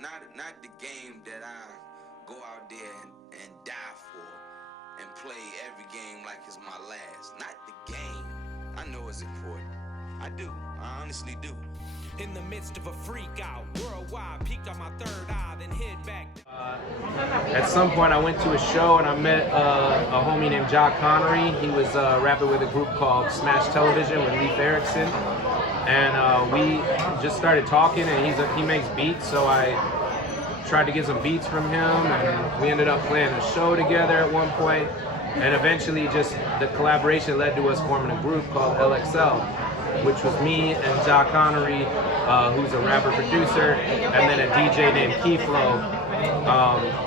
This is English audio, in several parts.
Not the game that I go out there and die for and play every game like it's my last. Not the game. I know it's important. I do. I honestly do. In the midst of a freak out, worldwide, peeked on my third eye, then hid back. At some point I went to a show and I met a homie named Jock Connery. He was rapping with a group called Smash Television with Leif Erikson. And we just started talking, and he makes beats, so I tried to get some beats from him, and we ended up playing a show together at one point, and eventually just the collaboration led to us forming a group called LXL, which was me and Jock Connery, who's a rapper producer, and then a DJ named Keyflow.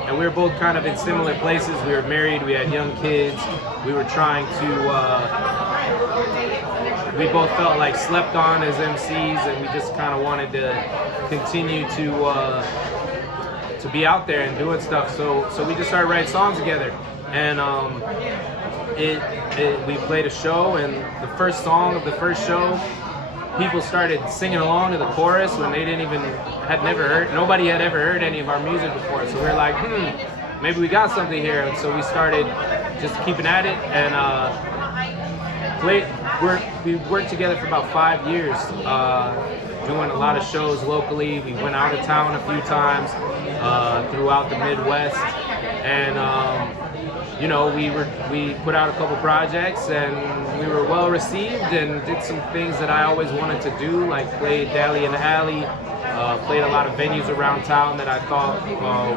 And we were both kind of in similar places. We were married, we had young kids, we were trying to we both felt like slept on as MCs, and we just kind of wanted to continue to be out there and doing stuff. So we just started writing songs together, and we played a show, and the first song of the first show, people started singing along to the chorus when they nobody had ever heard any of our music before. So we were like, maybe we got something here, and so we started just keeping at it, and we worked together for about 5 years, doing a lot of shows locally. We went out of town a few times throughout the Midwest, and you know, we put out a couple projects, and we were well received, and did some things that I always wanted to do, like played Dally in the Alley, played a lot of venues around town that I thought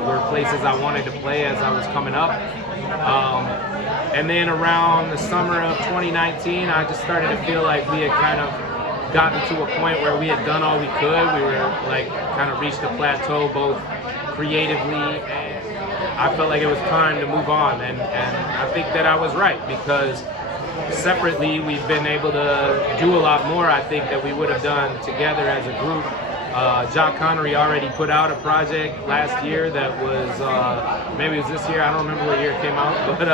were places I wanted to play as I was coming up. And then around the summer of 2019, I just started to feel like we had kind of gotten to a point where we had done all we could. We were like kind of reached a plateau both creatively, and I felt like it was time to move on. And I think that I was right, because separately we've been able to do a lot more, I think, that we would have done together as a group. Jock Connery already put out a project last year that was, maybe it was this year, I don't remember what year it came out, but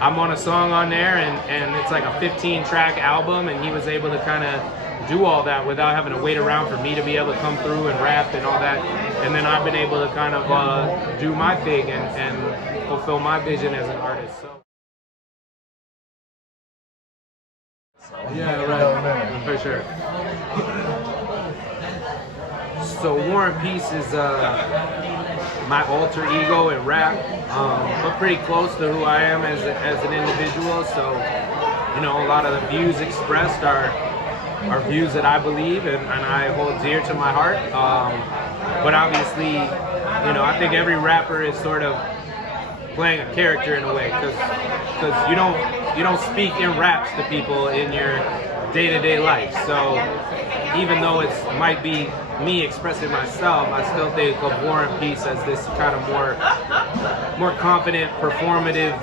I'm on a song on there, and it's like a 15-track album, and he was able to kind of do all that without having to wait around for me to be able to come through and rap and all that. And then I've been able to kind of do my thing and fulfill my vision as an artist. So. Yeah, right, for sure. So War and Peace is my alter ego in rap, but pretty close to who I am as an individual. So, you know, a lot of the views expressed are views that I believe and I hold dear to my heart. But obviously, you know, I think every rapper is sort of playing a character in a way, because you don't speak in raps to people in your day-to-day life. So even though it might be me expressing myself, I still think of War and Peace as this kind of more confident, performative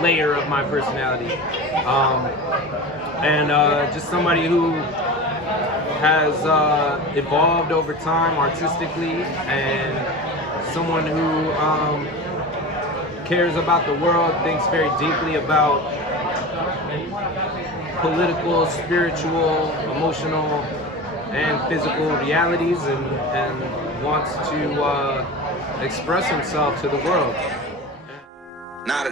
layer of my personality. And just somebody who has evolved over time artistically, and someone who cares about the world, thinks very deeply about political, spiritual, emotional, and physical realities, and wants to express himself to the world. Not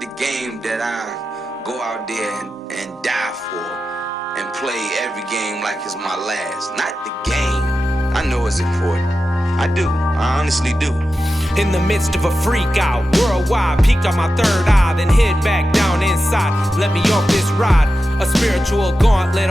the game that I go out there and die for and play every game like it's my last. Not the game. I know it's important. I do. I honestly do. In the midst of a freak out, worldwide, peeked on my third eye, then hid back down inside. Let me off this ride, a spiritual gauntlet.